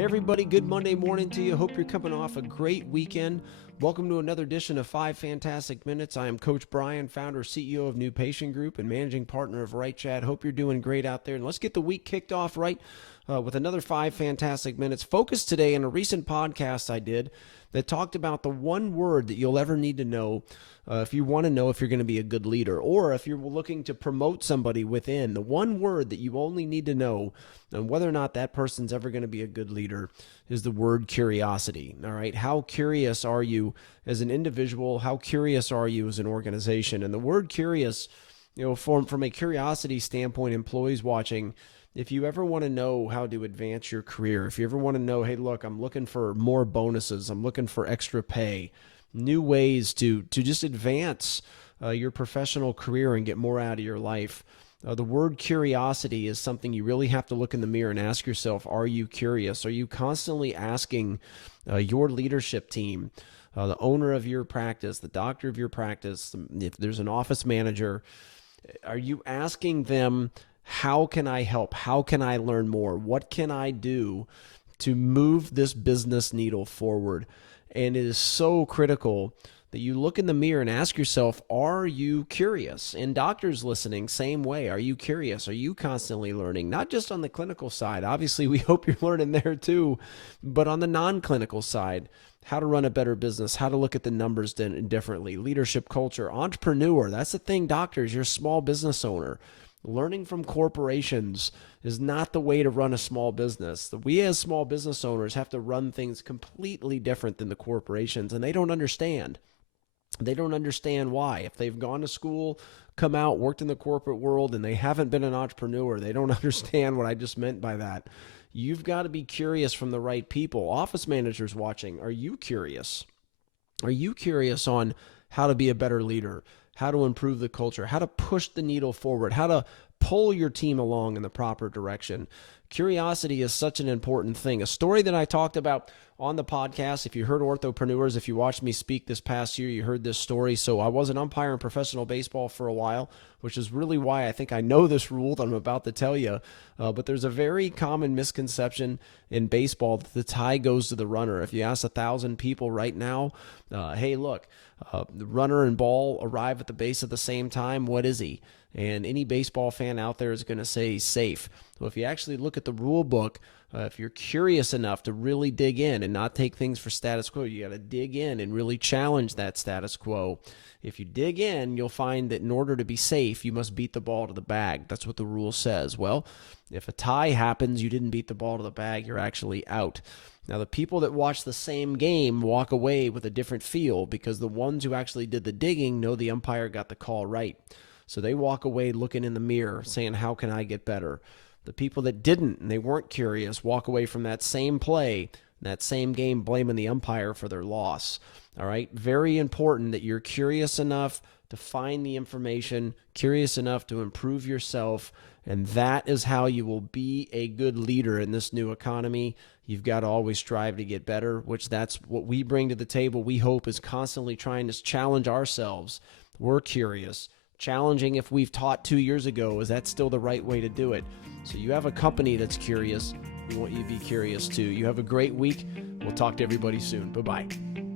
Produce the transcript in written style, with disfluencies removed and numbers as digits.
Hey everybody, good Monday morning to you. Hope you're coming off a great weekend. Welcome to another edition of 5 Fantastic Minutes. I am Coach Brian, founder, CEO of New Patient Group and managing partner of Right Chat. Hope you're doing great out there. And let's get the week kicked off right with another 5 Fantastic Minutes. Focused today on a recent podcast I did that talked about the one word that you'll ever need to know if you want to know if you're going to be a good leader, or if you're looking to promote somebody within. The one word that you only need to know and whether or not that person's ever going to be a good leader is the word curiosity. All right. How curious are you as an individual? How curious are you as an organization? And the word curious, from a curiosity standpoint, employees watching, if you ever want to know how to advance your career, if you ever want to know, hey, look, I'm looking for more bonuses, I'm looking for extra pay, new ways to just advance your professional career and get more out of your life. The word curiosity is something you really have to look in the mirror and ask yourself, are you curious? Are you constantly asking your leadership team, the owner of your practice, the doctor of your practice, if there's an office manager, are you asking them, how can I help? How can I learn more? What can I do to move this business needle forward? And it is so critical that you look in the mirror and ask yourself, are you curious? And doctors listening, same way. Are you curious? Are you constantly learning? Not just on the clinical side. Obviously, we hope you're learning there too. But on the non-clinical side, how to run a better business, how to look at the numbers differently, leadership culture, entrepreneur. That's the thing, doctors, you're a small business owner. Learning from corporations is not the way to run a small business. We as small business owners have to run things completely different than the corporations, and they don't understand. They don't understand why. If they've gone to school, come out, worked in the corporate world, and they haven't been an entrepreneur, they don't understand what I just meant by that. You've got to be curious from the right people. Office managers watching, are you curious? Are you curious on how to be a better leader, how to improve the culture, how to push the needle forward, how to pull your team along in the proper direction? Curiosity is such an important thing. A story that I talked about on the podcast, if you heard Orthopreneurs, if you watched me speak this past year, you heard this story. So I was an umpire in professional baseball for a while, which is really why I think I know this rule that I'm about to tell you. But there's a very common misconception in baseball that the tie goes to the runner. If you ask 1,000 people right now, hey, look, the runner and ball arrive at the base at the same time, what is he? And any baseball fan out there is going to say safe. Well, if you actually look at the rule book, if you're curious enough to really dig in and not take things for status quo, you got to dig in and really challenge that status quo. If you dig in, you'll find that in order to be safe, you must beat the ball to the bag. That's what the rule says. Well, if a tie happens, you didn't beat the ball to the bag, you're actually out. Now, the people that watch the same game walk away with a different feel because the ones who actually did the digging know the umpire got the call right. So they walk away looking in the mirror saying, how can I get better? The people that didn't and they weren't curious walk away from that same play, that same game, blaming the umpire for their loss. All right. Very important that you're curious enough to find the information, curious enough to improve yourself. And that is how you will be a good leader in this new economy. You've got to always strive to get better, which that's what we bring to the table. We hope is constantly trying to challenge ourselves. We're curious. Challenging if we've taught 2 years ago, is that still the right way to do it? So you have a company that's curious. We want you to be curious too. You have a great week. We'll talk to everybody soon. Bye-bye.